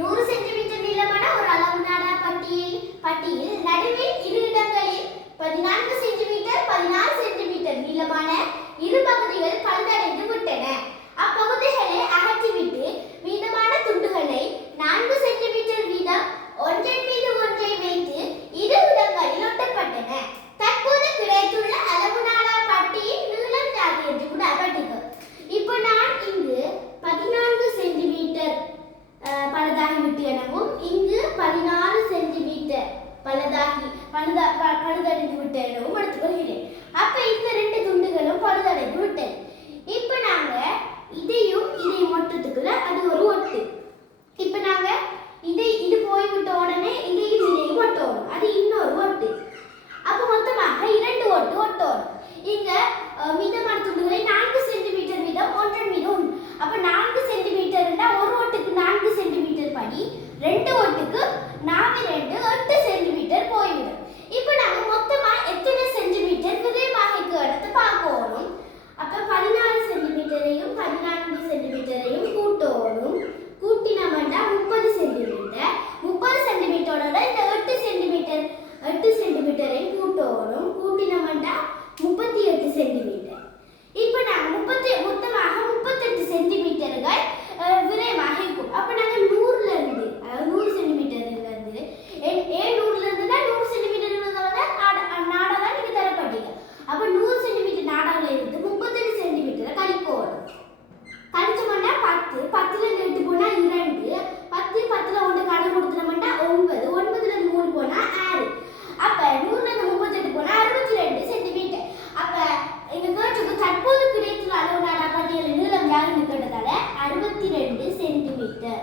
100 centimetre நீளமான ஒரு அளவு நாடா பட்டியில் நடுவில் இரு இடங்களில் 14 சென்டிமீட்டர் 16 சென்டிமீட்டர் நீளமான இரு பகுதிகள் பழுதடைந்து விட்டன. அப்பகுதிகளை அகற்றிவிட்டு மீதமான துண்டுகளை 4 சென்டிமீட்டர் வீதம் ஒன்றின் மீது ஒன்றை வைத்து இரு இடங்களில் ஒட்டப்பட்டன. தற்போது கிடைத்துள்ள அளவு நாடா பட்டியின் நீளம் யாது என்று கூட பட்டிக்கும். இப்போ நான் இங்கு 14 சென்டிமீட்டர் பழுதாகிவிட்டு எனவும் இங்கு 16 சென்டிமீட்டர் பழுதடைந்து விட்ட எனவும் எடுத்துக்கொள்கிறேன். அப்ப இந்த ரெண்டு துண்டுகளும் பழுதடைந்து விட்டது. இப்ப நாங்க இதையும் ஒட்டுறதுக்குள்ள அது ஒரு ஒட்டு. இப்ப நாங்க இது போய்விட்ட உடனே இதையும் ஒட்டணும், அது இன்னொரு ஒட்டு. அப்ப மொத்தமாக 2 ஒட்டு ஒட்டணும். இங்க மீதமான துண்டுகளை 4 சென்டிமீட்டர் வீதம் ஒன்றன் மீது ஒன்று. அப்ப 4 சென்டிமீட்டர்னா ஒரு ஒட்டுக்கு 4 சென்டிமீட்டர் படி 2 ஒட்டுக்கு 4 8 சென்டிமீட்டர் போய்விடும். இப்போ நாங்க மொத்தமா எத்தனை சென்டிமீட்டர் விரைவாக எடுத்து பார்க்கணும். அப்ப 14 சென்டிமீட்டரையும் 14 சென்டிமீட்டரையும் கூட்டணும். கூட்டினோம்னா 30 சென்டிமீட்டர். 30 சென்டிமீட்டரோட இந்த 8 சென்டிமீட்டரையும் கூட்டணும். கூட்டினோம்னா 38 சென்டிமீட்டர். இப்போ நாங்க மொத்தமாக 38 சென்டிமீட்டர்கள் விரைவாக இருக்கும். அப்ப நாங்க 100 சென்டிமீட்டர்ல இருந்து 100 சென்டிமீட்டர் நாடா தான் நீங்க தரப்பட்டீங்க. அப்ப 100 சென்டிமீட்டர் நாடால இருந்து 38 சென்டிமீட்டரை கழிக்கணும். கழிச்சோம்னா 10 10ல இருந்து 8 போனா 2 10 10ல 1 கணக்கு கொடுத்தோம்னா 9 9ல இருந்து 3 போனா 6. அப்ப 100ல இருந்து 38 போனா 62 சென்டிமீட்டர். அப்ப இந்த கேட்டுக்கு தற்போது கிடைத்துள்ள அளவு நாடா பட்டியலின் நீளம் யாருன்னு கேட்டதால 62 சென்டிமீட்டர்.